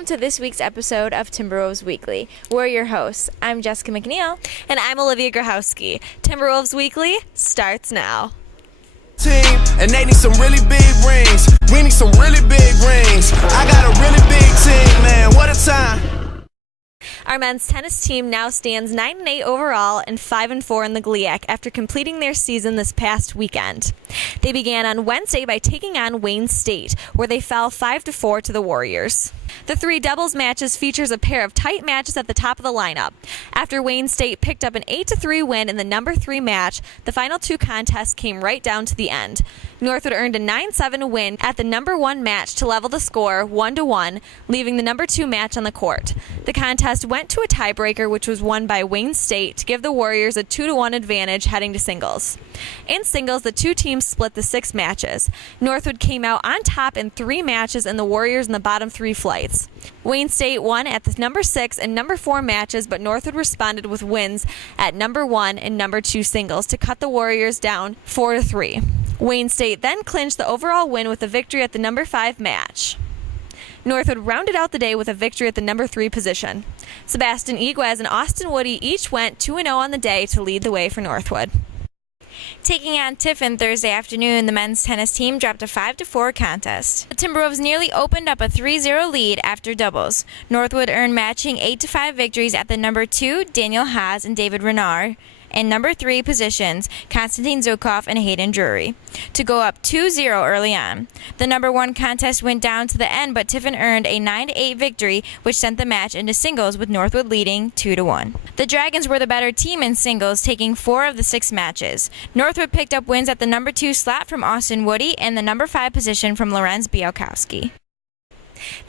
Welcome to this week's episode of Timberwolves Weekly. We're your hosts. I'm Jessica McNeil. And I'm Olivia Grahowski. Timberwolves Weekly starts now. Team, and they need some really big rings. We need some really big rings. I got a really big team, man. What a time. Our men's tennis team now stands 9-8 overall and 5-4 in the GLIAC after completing their season this past weekend. They began on Wednesday by taking on Wayne State, where they fell 5-4 to the Warriors. The three doubles matches features a pair of tight matches at the top of the lineup. After Wayne State picked up an 8-3 win in the number 3 match, the final two contests came right down to the end. Northwood earned a 9-7 win at the number 1 match to level the score 1-1, leaving the number 2 match on the court. The contest went to a tiebreaker, which was won by Wayne State to give the Warriors a 2-1 advantage heading to singles. In singles, the two teams split the 6 matches. Northwood came out on top in 3 matches and the Warriors in the bottom 3 flights. Wayne State won at the number 6 and number 4 matches, but Northwood responded with wins at number 1 and number 2 singles to cut the Warriors down 4-3. Wayne State then clinched the overall win with a victory at the number 5 match. Northwood rounded out the day with a victory at the number 3 position. Sebastian Iguez and Austin Woody each went 2-0 on the day to lead the way for Northwood. Taking on Tiffin Thursday afternoon, the men's tennis team dropped a 5-4 contest. The Timberwolves nearly opened up a 3-0 lead after doubles. Northwood earned matching 8-5 victories at the number 2, Daniel Haas and David Renard, and number 3 positions, Konstantin Zukov and Hayden Drury, to go up 2-0 early on. The number 1 contest went down to the end, but Tiffin earned a 9-8 victory, which sent the match into singles with Northwood leading 2-1. The Dragons were the better team in singles, taking 4 of the 6 matches. Northwood picked up wins at the number 2 slot from Austin Woody and the number 5 position from Lorenz Białkowski.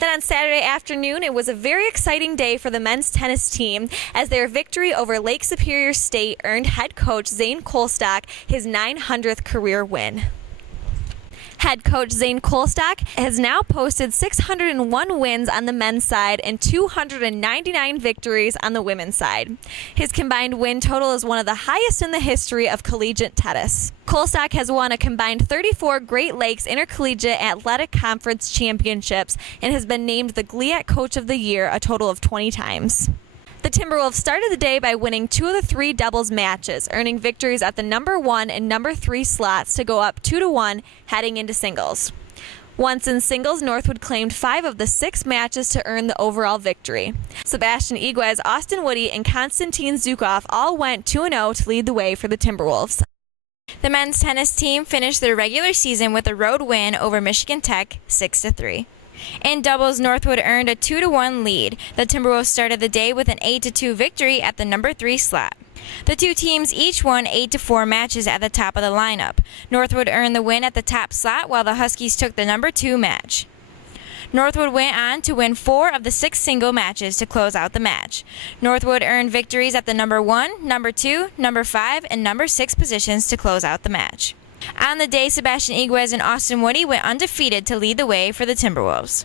Then on Saturday afternoon, it was a very exciting day for the men's tennis team as their victory over Lake Superior State earned head coach Zane Kolstock his 900th career win. Head coach Zane Kolstock has now posted 601 wins on the men's side and 299 victories on the women's side. His combined win total is one of the highest in the history of collegiate tennis. Kolstock has won a combined 34 Great Lakes Intercollegiate Athletic Conference championships and has been named the GLIAC Coach of the Year a total of 20 times. The Timberwolves started the day by winning 2 of the 3 doubles matches, earning victories at the number 1 and number 3 slots to go up 2-1 heading into singles. Once in singles, Northwood claimed 5 of the 6 matches to earn the overall victory. Sebastian Iguez, Austin Woody, and Konstantin Zukov all went 2-0 to lead the way for the Timberwolves. The men's tennis team finished their regular season with a road win over Michigan Tech 6-3. In doubles, Northwood earned a 2-1 lead. The Timberwolves started the day with an 8-2 victory at the number 3 slot. The two teams each won 8-4 matches at the top of the lineup. Northwood earned the win at the top slot while the Huskies took the number 2 match. Northwood went on to win 4 of the 6 single matches to close out the match. Northwood earned victories at the number 1, number 2, number 5, and number 6 positions to close out the match. On the day, Sebastian Iguez and Austin Woody went undefeated to lead the way for the Timberwolves.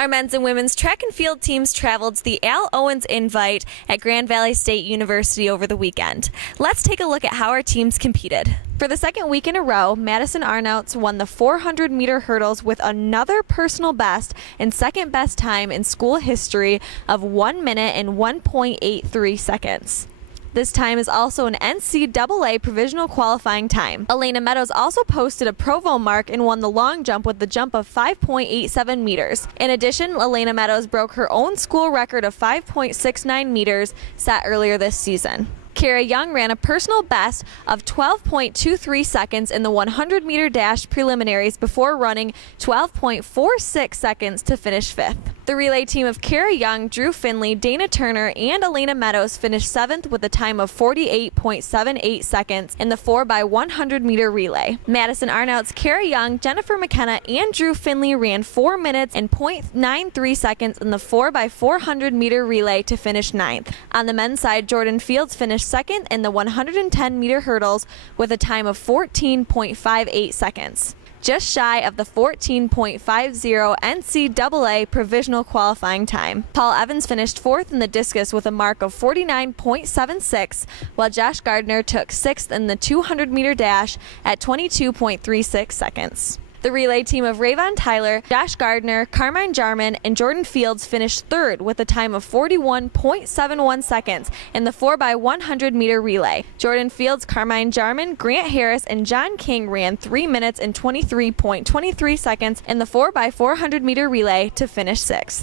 Our men's and women's track and field teams traveled to the Al Owens Invite at Grand Valley State University over the weekend. Let's take a look at how our teams competed. For the second week in a row, Madison Arnouts won the 400-meter hurdles with another personal best and second best time in school history of 1 minute and 1.83 seconds. This time is also an NCAA provisional qualifying time. Elena Meadows also posted a Provo mark and won the long jump with the jump of 5.87 meters. In addition, Elena Meadows broke her own school record of 5.69 meters set earlier this season. Kara Young ran a personal best of 12.23 seconds in the 100-meter dash preliminaries before running 12.46 seconds to finish 5th. The relay team of Kara Young, Drew Finley, Dana Turner, and Elena Meadows finished 7th with a time of 48.78 seconds in the 4x100-meter relay. Madison Arnouts, Kara Young, Jennifer McKenna, and Drew Finley ran 4 minutes and 0.93 seconds in the 4x400-meter relay to finish 9th. On the men's side, Jordan Fields finished second in the 110-meter hurdles with a time of 14.58 seconds, just shy of the 14.50 NCAA provisional qualifying time. Paul Evans finished fourth in the discus with a mark of 49.76, while Josh Gardner took sixth in the 200-meter dash at 22.36 seconds. The relay team of Rayvon Tyler, Josh Gardner, Carmine Jarman, and Jordan Fields finished third with a time of 41.71 seconds in the 4x100-meter relay. Jordan Fields, Carmine Jarman, Grant Harris, and John King ran 3 minutes and 23.23 seconds in the 4x400-meter relay to finish sixth.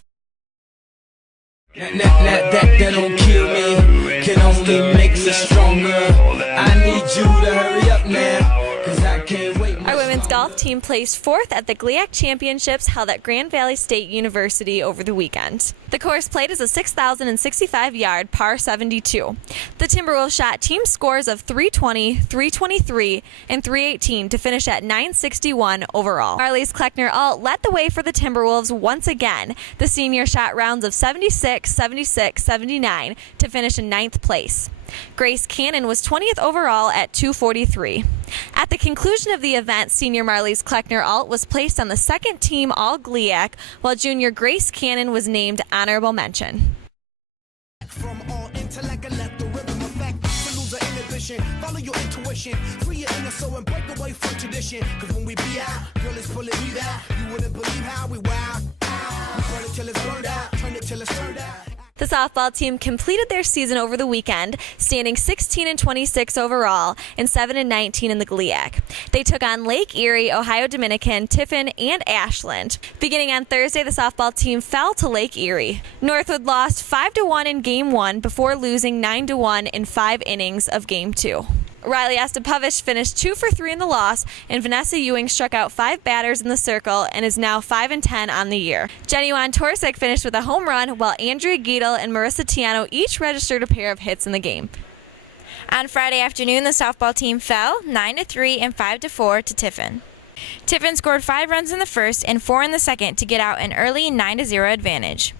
That don't kill me, can only make me stronger. I need you to hurry up now, 'cause I can't wait. Our women's golf team placed fourth at the GLIAC Championships held at Grand Valley State University over the weekend. The course played is a 6,065-yard par 72. The Timberwolves shot team scores of 320, 323, and 318 to finish at 961 overall. Marlies Kleckner-Alt led the way for the Timberwolves once again. The senior shot rounds of 76, 76, 79 to finish in ninth place. Grace Cannon was 20th overall at 243. At the conclusion of the event, senior Marlies Kleckner-Alt was placed on the second team All-GLIAC, while junior Grace Cannon was named honorable mention. From all intellect and let the rhythm affect to lose the inhibition. Follow your intuition, free your inner soul and break away from tradition. 'Cause when we be out, girl, it's pulling me out. You wouldn't believe how we wild. We burn it till it's burned out, turn it till it's turned out. The softball team completed their season over the weekend, standing 16-26 overall and 7-19 in the GLIAC. They took on Lake Erie, Ohio Dominican, Tiffin, and Ashland. Beginning on Thursday, the softball team fell to Lake Erie. Northwood lost 5-1 in Game 1 before losing 9-1 in 5 innings of Game 2. Riley Ostapovich finished 2 for 3 in the loss, and Vanessa Ewing struck out 5 batters in the circle and is now 5-10 on the year. Jenny Wantorsic finished with a home run, while Andrea Giedel and Marissa Tiano each registered a pair of hits in the game. On Friday afternoon, the softball team fell 9-3 and 5-4 to Tiffin. Tiffin scored 5 runs in the first and 4 in the second to get out an early 9-0 advantage.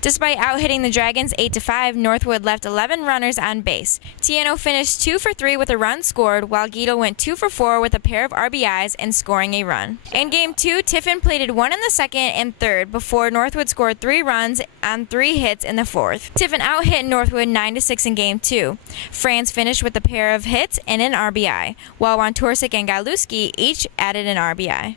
Despite out-hitting the Dragons 8-5, Northwood left 11 runners on base. Tiano finished 2 for 3 with a run scored, while Giedel went 2 for 4 with a pair of RBIs and scoring a run. In Game 2, Tiffin plated 1 in the second and third before Northwood scored 3 runs on 3 hits in the fourth. Tiffin out-hit Northwood 9-6 in Game 2. France finished with a pair of hits and an RBI, while Wantorsic and Galuski each added an RBI.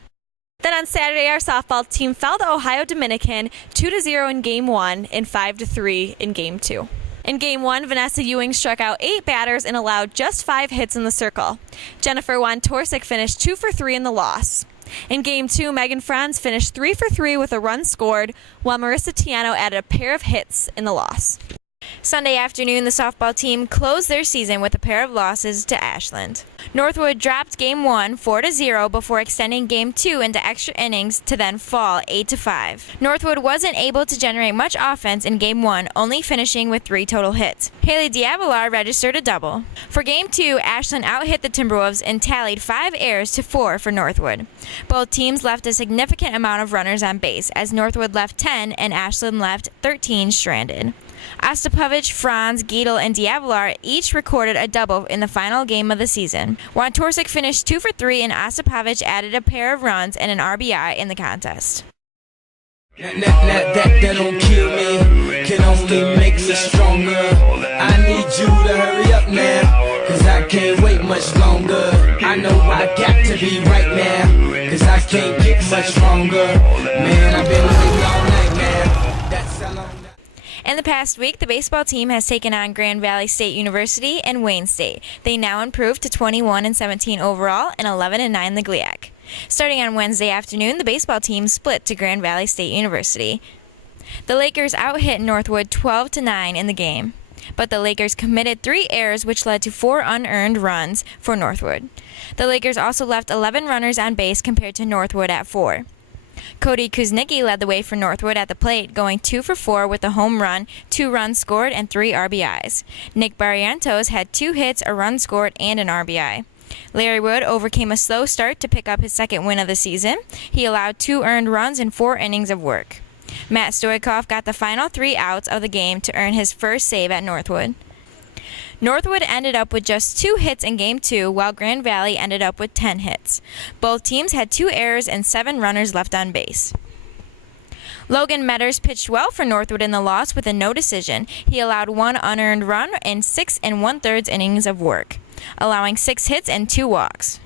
Then on Saturday, our softball team fell to Ohio Dominican 2-0 in Game 1 and 5-3 in Game 2. In Game 1, Vanessa Ewing struck out 8 batters and allowed just 5 hits in the circle. Jennifer Wantorsic finished 2 for 3 in the loss. In Game 2, Megan Franz finished 3 for 3 with a run scored, while Marissa Tiano added a pair of hits in the loss. Sunday afternoon, the softball team closed their season with a pair of losses to Ashland. Northwood dropped Game 1 4-0 before extending Game 2 into extra innings to then fall 8-5. Northwood wasn't able to generate much offense in Game 1, only finishing with 3 total hits. Haley Diavalar registered a double. For Game 2, Ashland out-hit the Timberwolves and tallied 5 errors to 4 for Northwood. Both teams left a significant amount of runners on base, as Northwood left 10 and Ashland left 13 stranded. Ostapovich, Franz, Giedel, and Diavalar each recorded a double in the final game of the season. Wantorsic finished 2 for 3, and Ostapovich added a pair of runs and an RBI in the contest. That don't kill me, can only make me stronger. I need you to hurry up now, 'cause I can't wait much longer. I know I got to be right now, 'cause I can't get much stronger. Man, I've been waiting all night now. That's how long. In the past week, the baseball team has taken on Grand Valley State University and Wayne State. They now improved to 21-17 overall and 11-9 in the GLIAC. Starting on Wednesday afternoon, the baseball team split to Grand Valley State University. The Lakers out-hit Northwood 12-9 in the game, but the Lakers committed 3 errors, which led to 4 unearned runs for Northwood. The Lakers also left 11 runners on base compared to Northwood at 4. Cody Kuznicki led the way for Northwood at the plate, going 2 for 4 with a home run, 2 runs scored, and 3 RBIs. Nick Barrientos had 2 hits, a run scored, and an RBI. Larry Wood overcame a slow start to pick up his second win of the season. He allowed 2 earned runs in 4 innings of work. Matt Stoikov got the final 3 outs of the game to earn his first save at Northwood. Northwood ended up with just 2 hits in Game 2, while Grand Valley ended up with 10 hits. Both teams had 2 errors and 7 runners left on base. Logan Metters pitched well for Northwood in the loss with a no decision. He allowed 1 unearned run in 6 1/3 innings of work, allowing 6 hits and 2 walks.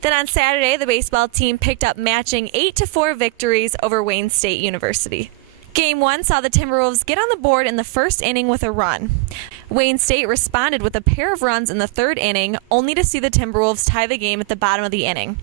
Then on Saturday, the baseball team picked up matching 8-4 victories over Wayne State University. Game 1 saw the Timberwolves get on the board in the first inning with a run. Wayne State responded with a pair of runs in the 3rd inning, only to see the Timberwolves tie the game at the bottom of the inning.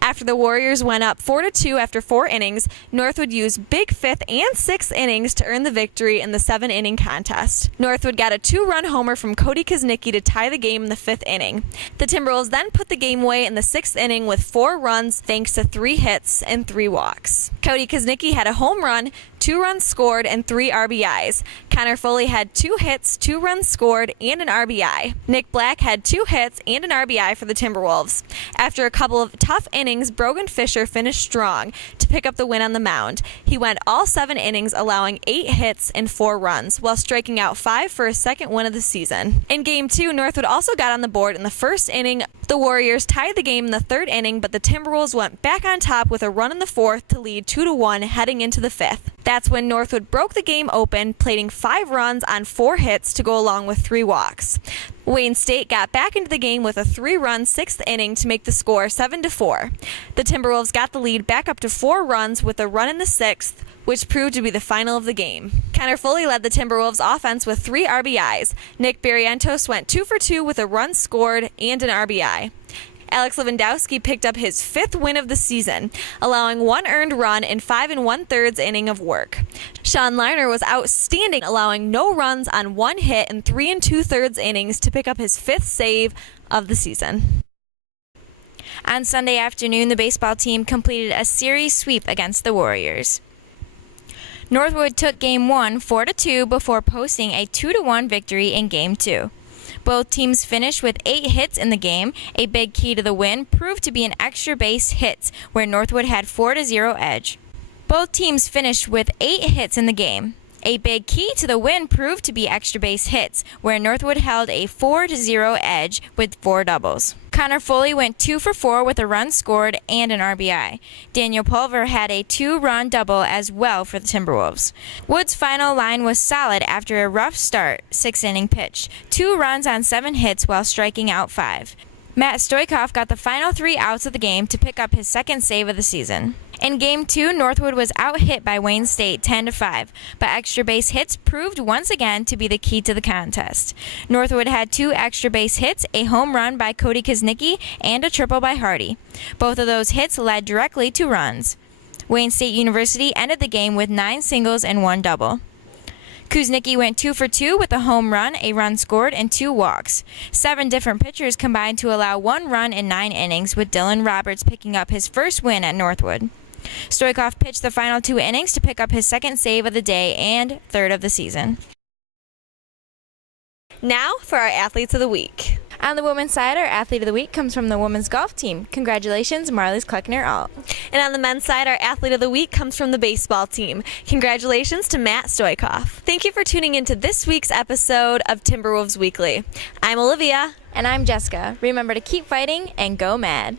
After the Warriors went up 4-2 after 4 innings, Northwood used big 5th and 6th innings to earn the victory in the 7-inning contest. Northwood got a 2-run homer from Cody Kuznicki to tie the game in the 5th inning. The Timberwolves then put the game away in the 6th inning with 4 runs thanks to 3 hits and 3 walks. Cody Kuznicki had a home run, 2 runs scored, and 3 RBIs. Connor Foley had 2 hits, 2 runs scored, and an RBI. Nick Black had 2 hits and an RBI for the Timberwolves. After a couple of tough innings, Brogan Fisher finished strong to pick up the win on the mound. He went all 7 innings, allowing 8 hits and 4 runs, while striking out 5 for his second win of the season. In Game 2, Northwood also got on the board in the 1st inning. The Warriors tied the game in the 3rd inning, but the Timberwolves went back on top with a run in the 4th to lead 2-1 heading into the 5th. That's when Northwood broke the game open, plating 5 runs on 4 hits to go along with 3 walks. Wayne State got back into the game with a 3-run 6th inning to make the score 7-4. The Timberwolves got the lead back up to 4 runs with a run in the 6th, which proved to be the final of the game. Connor Foley led the Timberwolves offense with 3 RBIs. Nick Barrientos went 2 for 2 with a run scored and an RBI. Alex Lewandowski picked up his 5th win of the season, allowing 1 earned run in 5 1/3 inning of work. Sean Larner was outstanding, allowing no runs on 1 hit in 3 2/3 innings to pick up his 5th save of the season. On Sunday afternoon, the baseball team completed a series sweep against the Warriors. Northwood took Game 1 4-2 before posting a 2-1 victory in Game 2. Both teams finished with 8 hits in the game. A big key to the win proved to be an extra base hits, where Northwood had 4-0 edge. Both teams finished with 8 hits in the game. A big key to the win proved to be extra base hits, where Northwood held a 4-0 edge with 4 doubles. Connor Foley went 2 for 4 with a run scored and an RBI. Daniel Pulver had a 2-run double as well for the Timberwolves. Wood's final line was solid after a rough start, 6-inning pitch. 2 runs on 7 hits while striking out 5. Matt Stoikov got the final 3 outs of the game to pick up his 2nd save of the season. In Game 2, Northwood was out-hit by Wayne State 10-5, but extra base hits proved once again to be the key to the contest. Northwood had 2 extra base hits, a home run by Cody Kuznicki, and a triple by Hardy. Both of those hits led directly to runs. Wayne State University ended the game with 9 singles and 1 double. Kuznicki went 2 for 2 with a home run, a run scored, and 2 walks. 7 different pitchers combined to allow 1 run in 9 innings, with Dylan Roberts picking up his first win at Northwood. Stoikov pitched the final 2 innings to pick up his 2nd save of the day and 3rd of the season. Now for our Athletes of the Week. On the women's side, our Athlete of the Week comes from the women's golf team. Congratulations, Marlies Kleckner-Alt. And on the men's side, our Athlete of the Week comes from the baseball team. Congratulations to Matt Stoikov. Thank you for tuning into this week's episode of Timberwolves Weekly. I'm Olivia. And I'm Jessica. Remember to keep fighting and go mad.